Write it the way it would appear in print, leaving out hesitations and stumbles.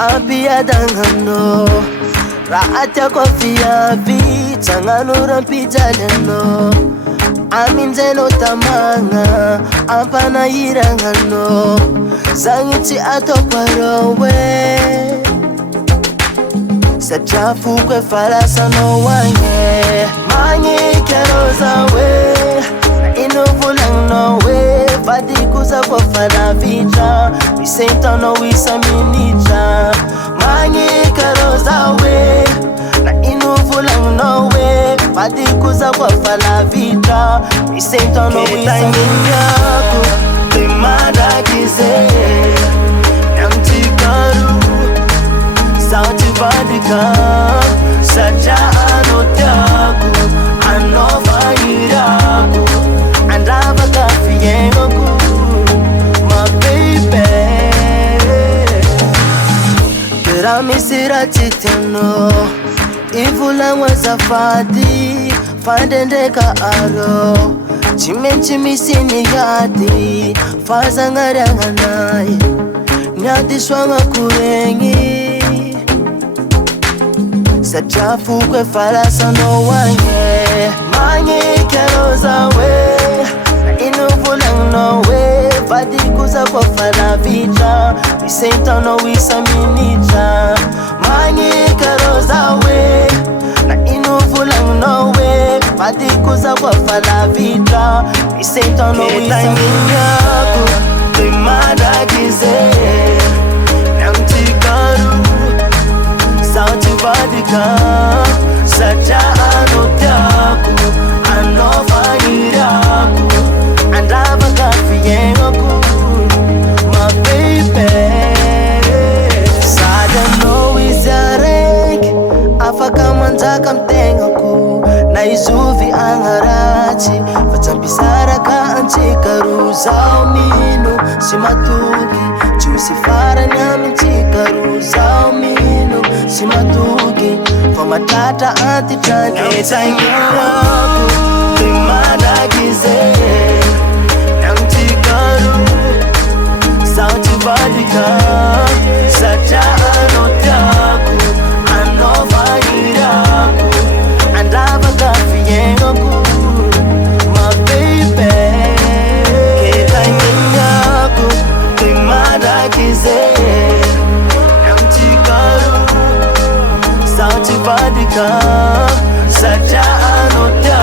Hampiadagna Raha tiako viavy hagnano hampijaly Aminjay tamàgna Hampanahiragna Zagny tsy hataoko arao Satria foko efa lasanö agny Magneky arao zaho ino volagninao Vadiko Zaho fa lavitra Misento isa-minitra Magneky arao zaho ino volagninao Vadiko Zaho fa lavitra Misento tagniniako mandrakizay amintsika Zaho hivadika Satria anao tiako anao fagniriako Handravaka fiainako my baby Ke raha misy raha tsy tianao ivolagno azafady fandendreka arao Tsy maintsy misy niady fa zagnariagnanay niady soagnako regny Satria foko efa lasanö agny Magneky arao zaho ino volagninao Vadiko Zaho fa lavitra Misento isa-minitra Magneky arao zaho ino volagninao Vadiko Zaho fa lavitra Misento tagniniako mandrakizay amintsika Zaho hivadika Satria anao tiako anao fagniriako Handravaka fiainako my baby Sady anao izy araiky afaka manjaka amtegnako Na izovy agnaratsy fa tsy ampisaraka antsika roa Zaho mino sy matoky tsy misy farany amintsika roa Zaho mino sy matoky fa matratra antitrany tagniniako mandrakizay amintsika roa Zaho hivadika Satria anao tiako anao fagniriako Handravaka fiainako my baby Ke tagniniako mandrakizay amintsika roa Zaho hivadika Satria anao tiako